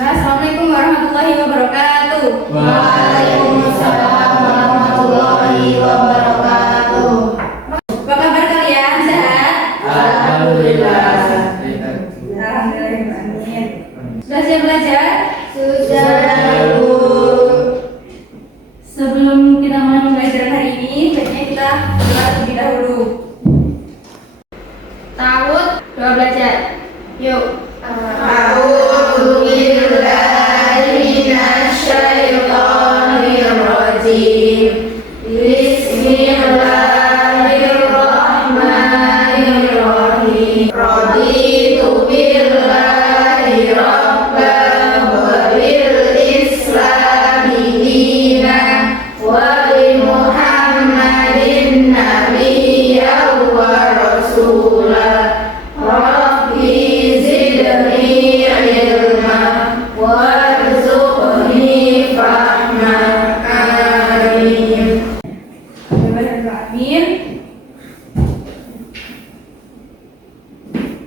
Bismillah. Assalamualaikum warahmatullahi wabarakatuh. Waalaikumsalam warahmatullahi wabarakatuh. Apa kabar kalian? Sehat? Alhamdulillah. Alhamdulillah. Sudah siap belajar? Sudah, Bu. Sebelum kita mulai pembelajaran hari ini, baiknya kita berdoa terlebih dahulu. Ta'awudz, doa belajar. Yuk. A'udzu billahi minasyaitonir rajim. Bismillahirrahmanirrahim. Raditu billahi rabban wa bil islami dinan wa bi Muhammadin nabiyyan wa rasulah. Rabbi zidni ilma warzuqni fahma. Amin. Amin.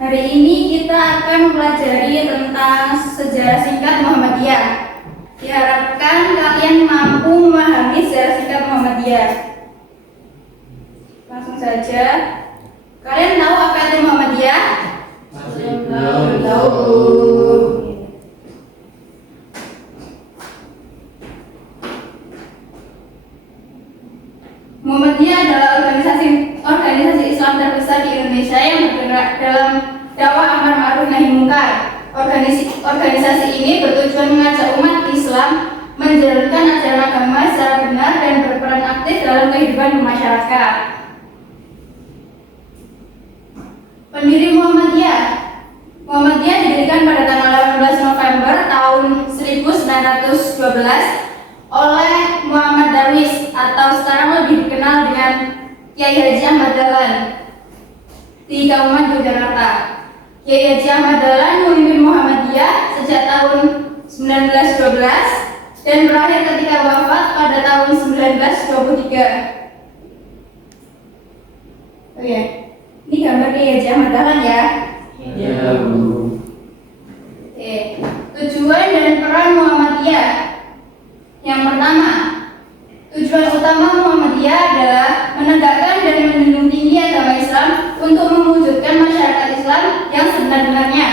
Hari ini kita akan mempelajari tentang sejarah singkat Muhammadiyah. Diharapkan kalian mampu memahami sejarah singkat Muhammadiyah. Langsung saja. Kalian tahu apa itu Muhammadiyah? Tahu. Muhammadiyah adalah organisasi Islam terbesar di Indonesia yang bergerak dalam dakwah amar ma'ruf nahi munkar. Organisasi ini bertujuan mengajak umat Islam menjalankan ajaran agama secara benar dan berperan aktif dalam kehidupan masyarakat. Pendiri Muhammadiyah didirikan pada tanggal 18 November tahun 1912 oleh Muhammad Darwis atau sekarang lebih dikenal dengan Kiai Haji Ahmad Dahlan di Kauman Yogyakarta. Kiai Haji Ahmad Dahlan memimpin Muhammadiyah sejak tahun 1912 dan berakhir ketika wafat pada tahun 1923. Oke, ini gambar Kiai Haji Ahmad Dahlan ya. Ya, Bu. Oke, tujuan dan peran Muhammadiyah. Yang pertama, tujuan utama Muhammadiyah adalah menegakkan dan menjunjung tinggi agama Islam untuk mewujudkan masyarakat Islam yang sebenar-benarnya,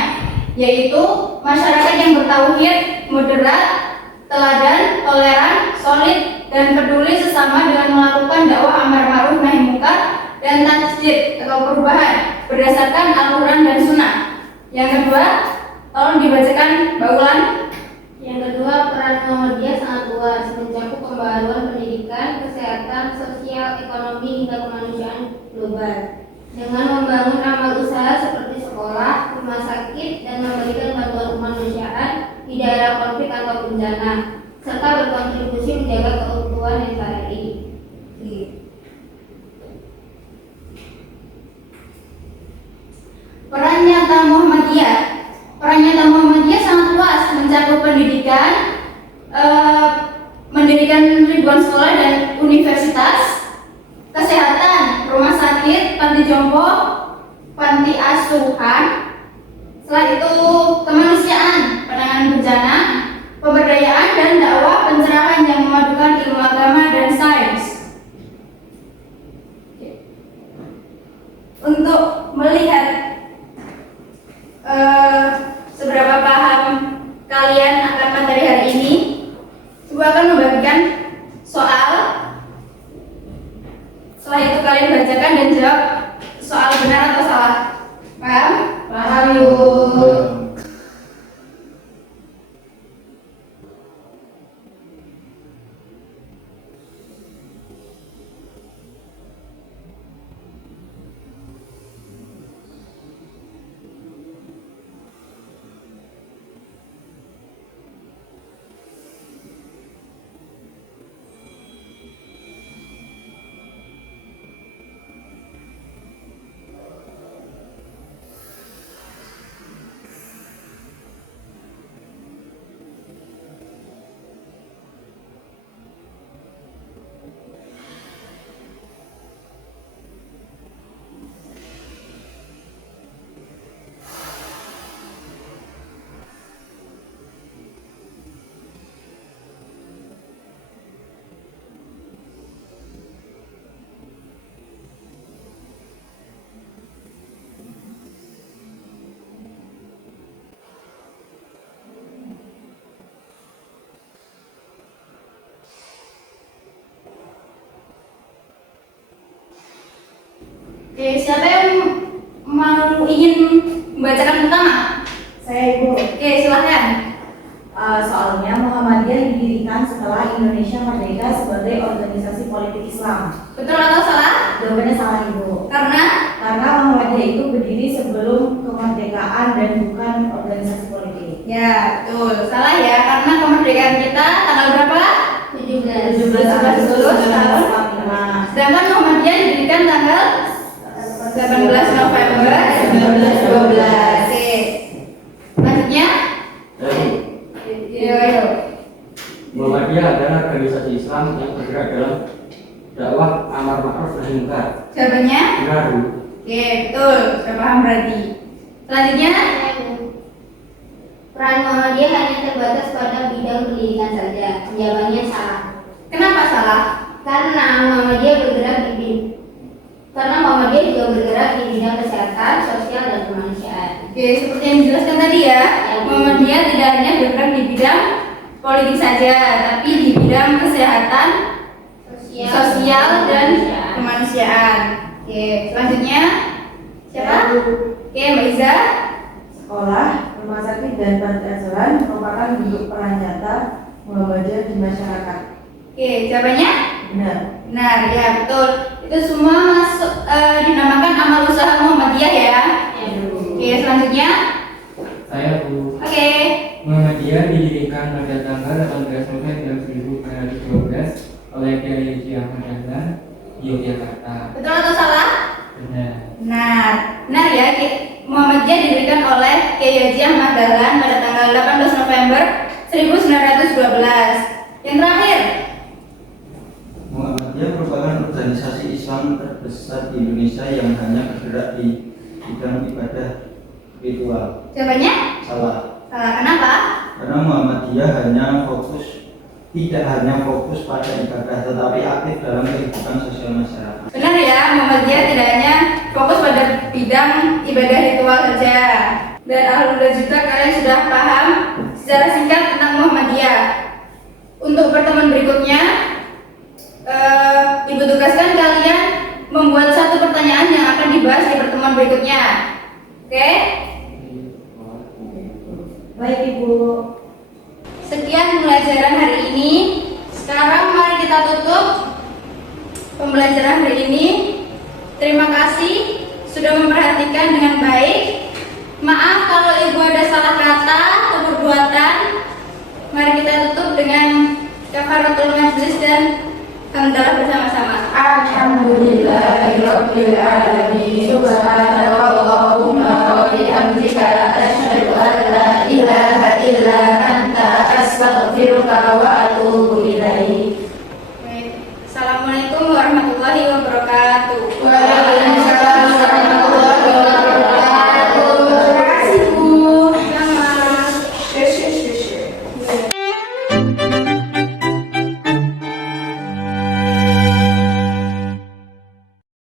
yaitu masyarakat yang bertauhid, moderat, teladan, toleran, solid, dan peduli sesama dengan melakukan dakwah amar ma'ruf nahi munkar dan tajdid atau perubahan berdasarkan Al-Quran dan Sunnah. Yang kedua, tolong dibacakan Mbak Ulan. Yang kedua, peran Muhammadiyah sangat luas, mencakup pembaharuan pendidikan, kesehatan, sosial, ekonomi, hingga kemanusiaan global. Dengan membangun amal usaha seperti sekolah, rumah sakit, dan memberikan bantuan kemanusiaan di daerah konflik atau bencana, serta berkontribusi menjaga keutuhan NKRI. Peran nyata Muhammadiyah sangat luas, mencakup pendidikan, mendirikan ribuan sekolah dan universitas, kesehatan, rumah sakit, panti jompo, panti asuhan, setelah itu kemanusiaan, penanganan bencana, pemberdayaan dan dakwah pencerahan yang memadukan ilmu agama dan sains. Untuk melihat seberapa paham kalian akan materi hari ini, Ibu akan membagikan soal. Setelah itu kalian bacakan dan jawab soal benar atau salah. Paham? Paham, Bu. Oke, siapa yang ingin membacakan pertama? Saya Ibu. Oke, silahkan. Soalnya Muhammadiyah didirikan setelah Indonesia merdeka sebagai organisasi politik Islam. Betul atau salah? Jawabannya salah Ibu. Karena Karena Muhammadiyah itu berdiri sebelum kemerdekaan dan bukan organisasi politik. ya, betul. Salah ya, karena kemerdekaan kita tanggal berapa? 17 Agustus tahun. 1945. Sedangkan Muhammadiyah didirikan tanggal 18 November 1912. Oke. Selanjutnya, yuk. Muhammadiyah adalah organisasi Islam yang bergerak dalam dakwah amar ma'ruf nahi munkar. Jawabannya? Benar, Bu. Oke, betul. Sudah paham berarti. Selanjutnya, Peran Muhammadiyah hanya terbatas pada bidang pendidikan saja. Jawabannya salah. kenapa salah? Karena Muhammadiyah juga bergerak di bidang kesehatan, sosial, dan kemanusiaan. Oke, seperti yang dijelaskan tadi ya, Muhammadiyah tidak hanya bergerak di bidang politik saja, tapi di bidang kesehatan, sosial, dan kemanusiaan. Oke, selanjutnya siapa? Oke, Mbak Iza. Sekolah, rumah sakit, dan panti asuhan merupakan bentuk peran nyata Muhammadiyah di masyarakat. Oke, jawabannya? Benar. Benar, ya betul. Itu semua masuk dinamakan amal usaha Muhammadiyah ya. Oke, selanjutnya. Saya, Bu. Oke. Muhammadiyah didirikan pada tanggal 18 November 1912 oleh Kiai Haji Ahmad Dahlan, Yogyakarta. Betul atau salah? Benar. Benar. Benar ya. Muhammadiyah didirikan oleh Kiai Haji Ahmad Dahlan pada tanggal 18 November 1912. Yang terakhir. Muhammadiyah merupakan organisasi Islam terbesar di Indonesia yang hanya bergerak di bidang ibadah ritual. Jawabannya? Salah. Salah. Kenapa? Karena Muhammadiyah tidak hanya fokus pada ibadah, tetapi aktif dalam kehidupan sosial masyarakat. Benar ya, Muhammadiyah tidak hanya fokus pada bidang ibadah ritual saja. Dan alhamdulillah juga kalian sudah paham secara singkat tentang Muhammadiyah. Untuk pertemuan berikutnya, Ibu tugaskan kalian membuat satu pertanyaan yang akan dibahas di pertemuan berikutnya. Oke? Baik Ibu. Sekian pembelajaran hari ini. Sekarang mari kita tutup pembelajaran hari ini. Terima kasih sudah memperhatikan dengan baik. Maaf kalau Ibu ada salah kata atau perbuatan. Mari kita tutup dengan kafaratul majlis dan hamdalah bersama-sama. Alhamdulillahirabbil alamin. Subhanallahumma wa bihamdika asyhadu an la ilaha illa anta astaghfiruka wa atubu ilaik. Assalamualaikum warahmatullahi wabarakatuh.